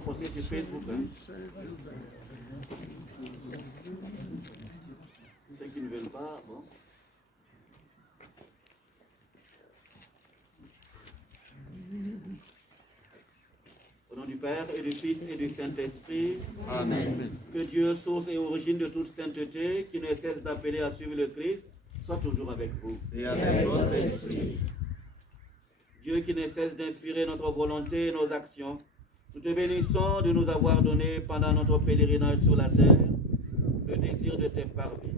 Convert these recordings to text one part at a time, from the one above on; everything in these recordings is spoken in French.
Postez sur Facebook. Hein. Ceux qui ne veulent pas, bon. Au nom du Père et du Fils et du Saint-Esprit. Amen. Que Dieu, source et origine de toute sainteté, qui ne cesse d'appeler à suivre le Christ, soit toujours avec vous. Et avec votre esprit. Dieu qui ne cesse d'inspirer notre volonté et nos actions, nous te bénissons de nous avoir donné pendant notre pèlerinage sur la terre le désir de tes parvis.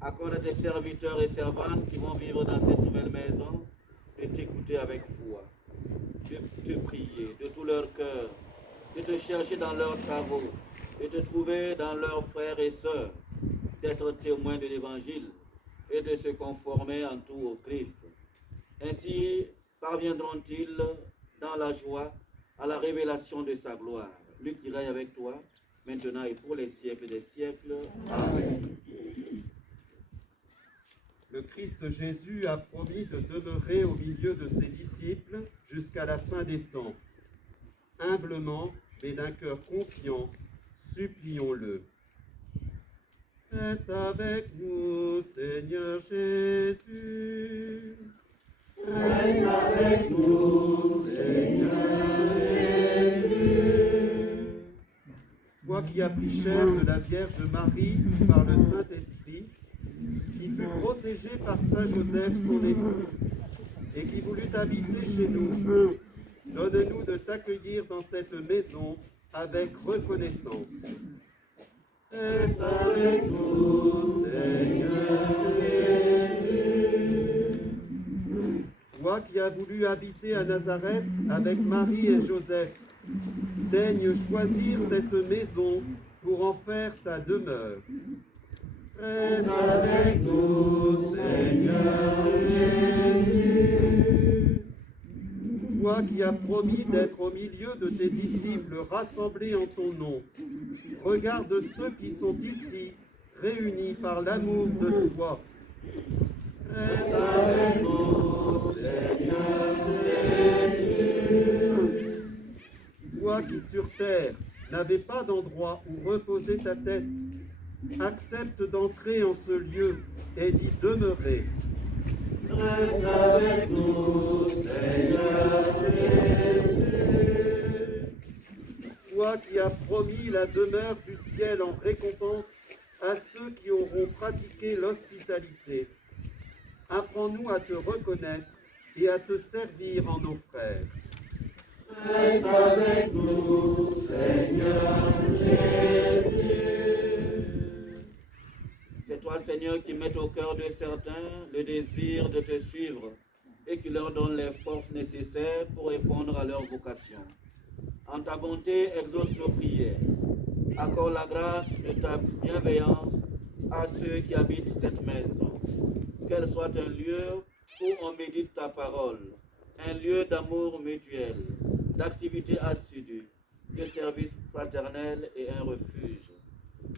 Accorde à tes serviteurs et servantes qui vont vivre dans cette nouvelle maison de t'écouter avec foi, de te prier de tout leur cœur, de te chercher dans leurs travaux, de te trouver dans leurs frères et sœurs, d'être témoins de l'Évangile et de se conformer en tout au Christ. Ainsi parviendront-ils dans la joie à la révélation de sa gloire. Lui qui règne avec toi, maintenant et pour les siècles des siècles. Amen. Le Christ Jésus a promis de demeurer au milieu de ses disciples jusqu'à la fin des temps. Humblement, mais d'un cœur confiant, supplions-le. Reste avec nous, Seigneur Jésus. Reste avec nous, Seigneur Jésus. Toi qui as pris chair de la Vierge Marie par le Saint-Esprit, qui fut protégé par Saint Joseph, son époux, et qui voulut habiter chez nous, donne-nous de t'accueillir dans cette maison avec reconnaissance. Reste avec nous, Seigneur Jésus. Toi qui as voulu habiter à Nazareth avec Marie et Joseph, daigne choisir cette maison pour en faire ta demeure. Reste avec nous, Seigneur Jésus. Toi qui as promis d'être au milieu de tes disciples rassemblés en ton nom, regarde ceux qui sont ici, réunis par l'amour de toi. Reste avec nous, Seigneur Jésus. Toi qui sur terre n'avais pas d'endroit où reposer ta tête, accepte d'entrer en ce lieu et d'y demeurer. Reste avec nous, Seigneur Jésus. Toi qui as promis la demeure du ciel en récompense à ceux qui auront pratiqué l'hospitalité, apprends-nous à te reconnaître et à te servir en nos frères. Reste avec nous, Seigneur Jésus. C'est toi, Seigneur, qui mets au cœur de certains le désir de te suivre et qui leur donne les forces nécessaires pour répondre à leur vocation. En ta bonté, exauce nos prières. Accorde la grâce de ta bienveillance à ceux qui habitent cette maison. Qu'elle soit un lieu où on médite ta parole, un lieu d'amour mutuel, d'activité assidue, de service fraternel et un refuge.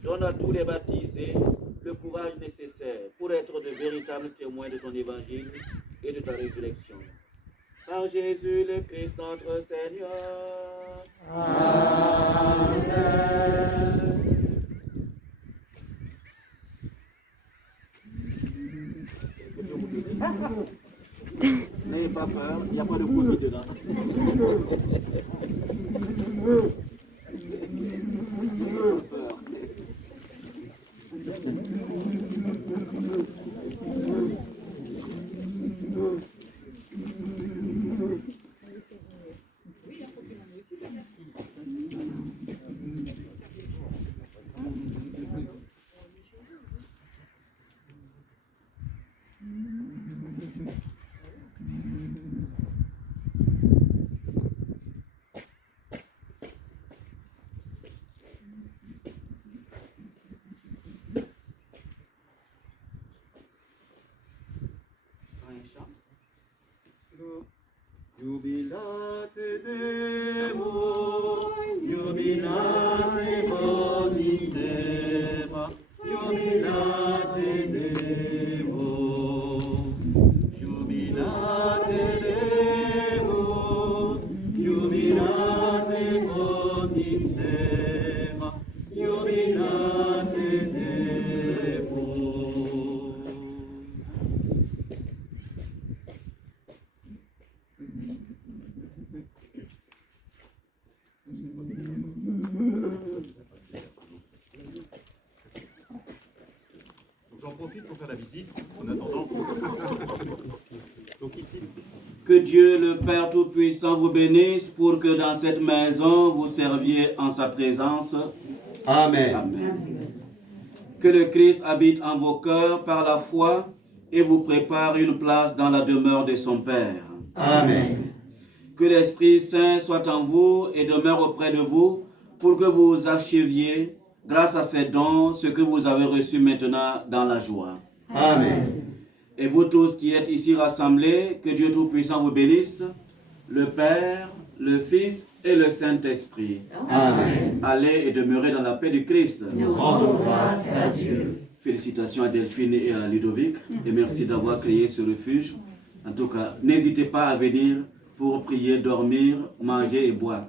Donne à tous les baptisés le courage nécessaire pour être de véritables témoins de ton évangile et de ta résurrection. Par Jésus le Christ notre Seigneur. Amen. N'ayez pas peur, il n'y a pas de Covid dedans. ministère, Iuminate Deus. J'en profite pour faire la visite, en attendant. Donc ici. Que Dieu le Père Tout-Puissant vous bénisse pour que dans cette maison vous serviez en sa présence. Amen. Amen. Que le Christ habite en vos cœurs par la foi et vous prépare une place dans la demeure de son Père. Amen. Que l'Esprit Saint soit en vous et demeure auprès de vous pour que vous acheviez, grâce à ses dons, ce que vous avez reçu maintenant dans la joie. Amen. Et vous tous qui êtes ici rassemblés, que Dieu Tout-Puissant vous bénisse, le Père, le Fils et le Saint-Esprit. Amen. Allez et demeurez dans la paix du Christ. Nous rendons grâce à Dieu. Félicitations à Delphine et à Ludovic et merci d'avoir créé ce refuge. En tout cas, n'hésitez pas à venir pour prier, dormir, manger et boire.